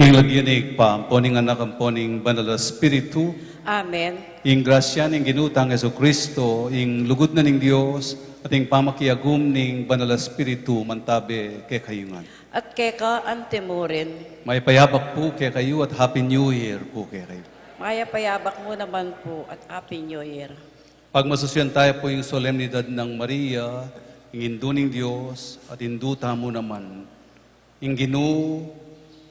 King lagyanig pa, ang poning anak, ang poning banal na Espiritu, Amen. ing grasya ning ginutang Yesu Kristo, ing lugod na ning Dios, at ing pamakiagum ning banal na Espiritu, mantabi kay kayungan. At keka antemurin, May payabak po kay kayo at Happy New Year po kay kayo. maya payabak mo naman po at Happy New Year. Pagmasusyan tayo po yung solemnidad ng Maria, ing induning Dios, at induta mo naman, ing Ginoo,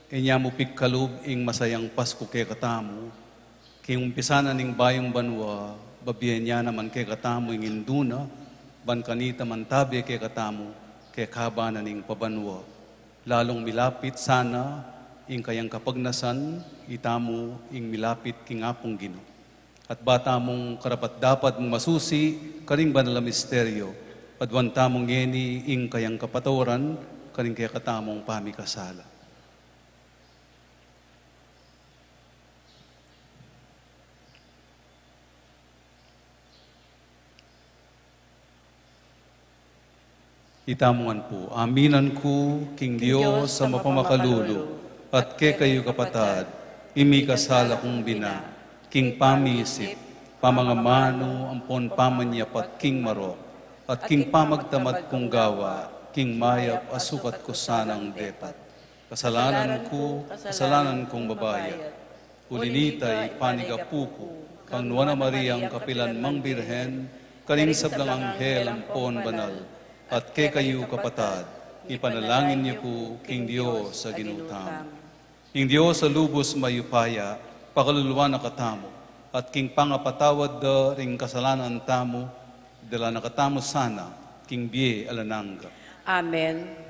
inya mo pigkalub ing masayang Pasko kay katamu, kay umpisanan ning bayong banwa, babiyan niya naman kay katamu ing induna, ban kanita mantabi kay katamu, kay kabanan ning pabanwa. Lalong milapit sana, ing kayang kapagnasan, itamu ing milapit king apong Ginoo. At bata mong karapat dapat mong masusi, karing banal na misteryo, padwanta mong yeni ing kayang kapatawaran, karing kaya katamong pamikasala. Itamungan po, aminan ko, King Diyos, sa mapamakalulo, at kay kayo kapatad, imikasala kong bina, King pamisip, pamangamano, ampon pamanyapat, King marok, at King pamagtamad kong gawa, King mayap, asukat ko sanang depat. Kasalanan kong babayat, ulinitay panigapuko, kang Nuana Mariang kapilan mang birhen, karing sablang anghel ampon banal, at kay kayo kapatad, ipanalangin niyo po, King Diyos sa ginutam. King Diyos sa lubos mayupaya, pakaluluwa na katamo, at King pangapatawad da ring kasalanan tamo, dala nakatamo sana, King Bie alananga. Amen.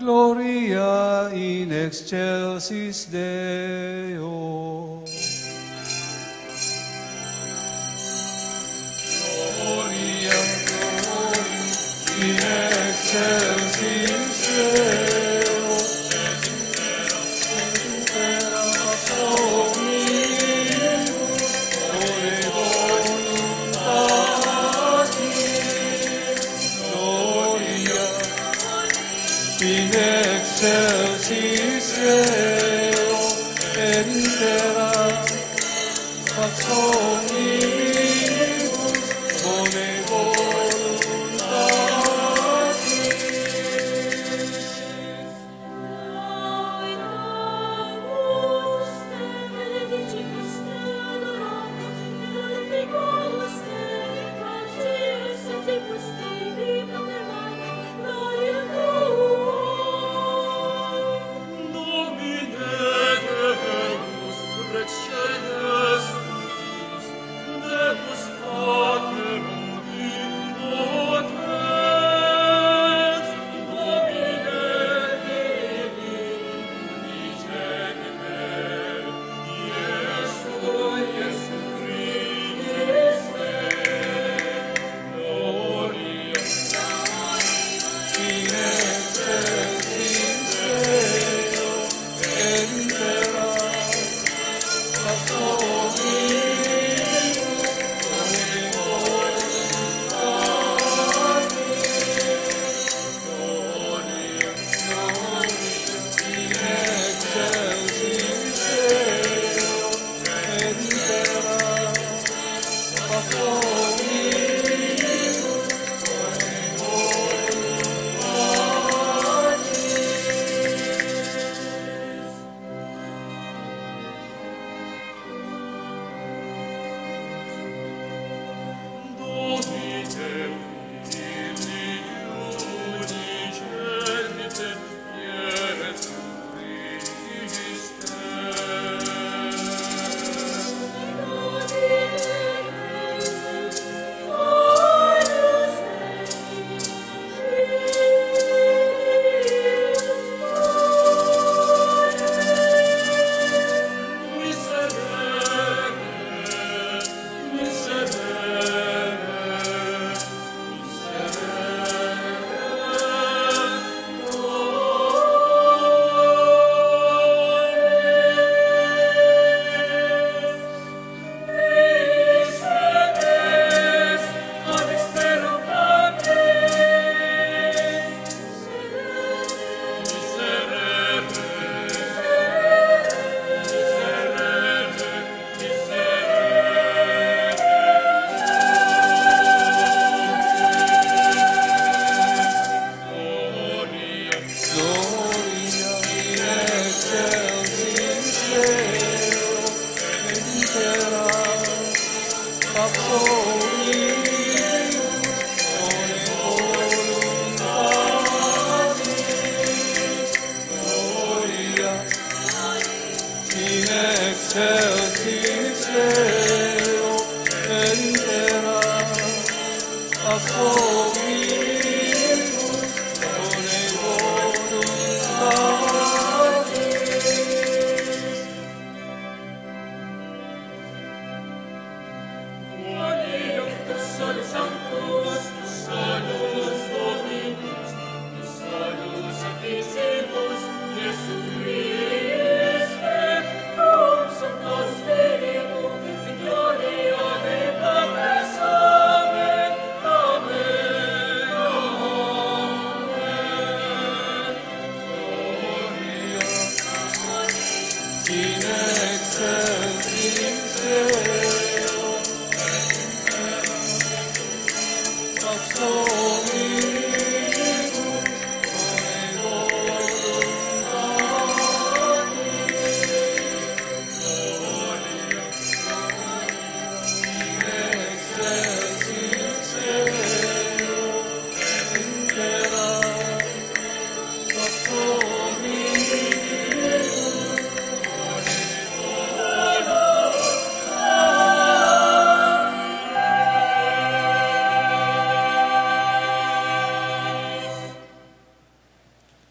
Gloria in excelsis Deo. Gloria in excelsis Deo. In excelsis Deo, entera factum ibus, bone voluntatis.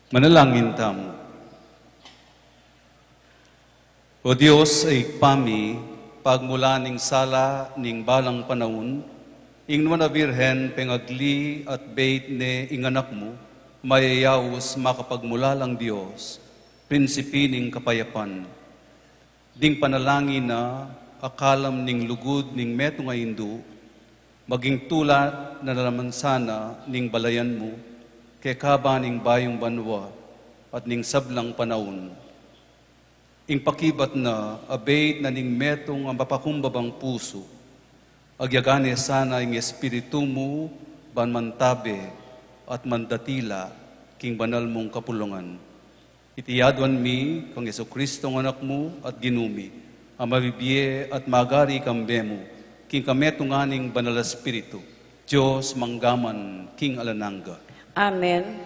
Manalangin tamo. O Diyos ay pami, pagmula ning sala ning balang panahon, ingno na birhen pengagli at bait ne inganak mo, mayayaos makapagmula lang Diyos, prinsipi ning kapayapan. Ding panalangin na akalam ning lugod ning meto nga Hindu, maging tula na nalaman sana ning balayan mo, kay kaba ning bayong banwa at ning sablang panahon. Ing pakibat na abay na ning metong ang mapakumbabang puso, agyagane sana ing espiritu mo banmantabe at mandatila king banal mong kapulungan. Itiyadwan mi kang Jesucristo ng anak mo at ginumi, ang mabibiye at magari kambe mo, king kametong aning banal espiritu, Diyos manggaman king alananga. Amen.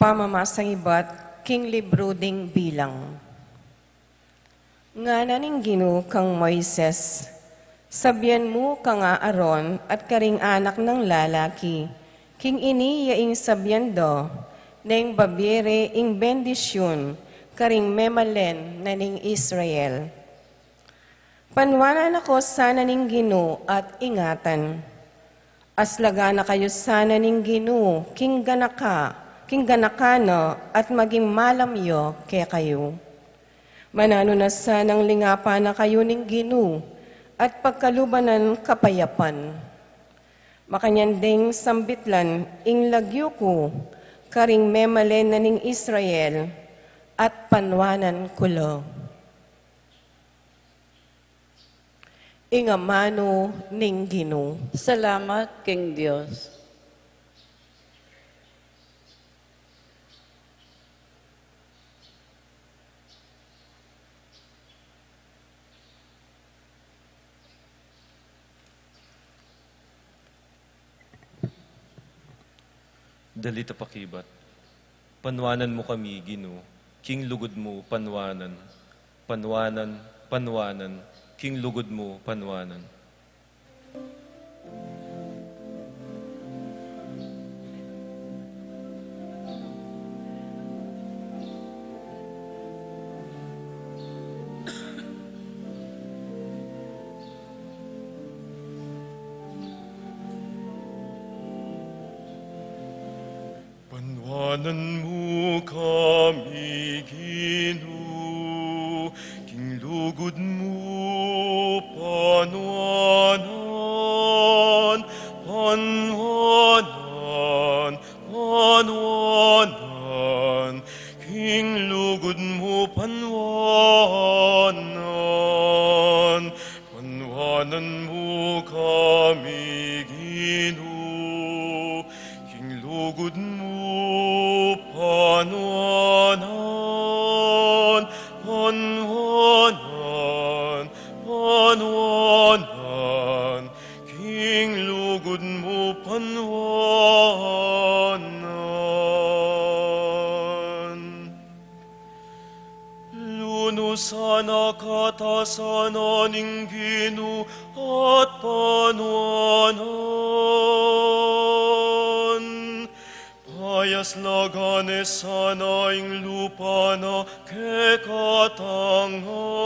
Pamamasang iba't king libro ding bilang. Nga naning Gino kang Moises, sabyan mo kang Aaron at karing anak ng lalaki, king ini yaing sabyan do, neng babiere ing bendisyon, karing memalen na ning Israel. Panwanan ako sana ning Gino at ingatan. Aslaga na kayo sana ning Gino, king ganakano at maging malamyo kaya kayo. Manano na sanang lingapa na kayo ning Gino at pagkalubanan kapayapan. Makanyanding sambitlan ing lagyo ko, karing memalen na ning Israel at panwanan kulo. Ingamano ning Gino. Salamat, King Diyos. Dalita pakibat, panwanan mo kami, Gino, king lugod mo, panwanan, panwanan, panwanan, king lugod mo, panwanan. Panwanan mo kami, Gino, king lugod mo, panwanan, panwanan, panwanan, king lugod mo, panwanan, panwanan mo kami, Gino, king lugod mo, panwanan, panwanan, panwanan, king lugod mo, panwanan. Lunusan akatasanan ning Gino at panwanan. Payas lagane sana ing lupa na kekatanga.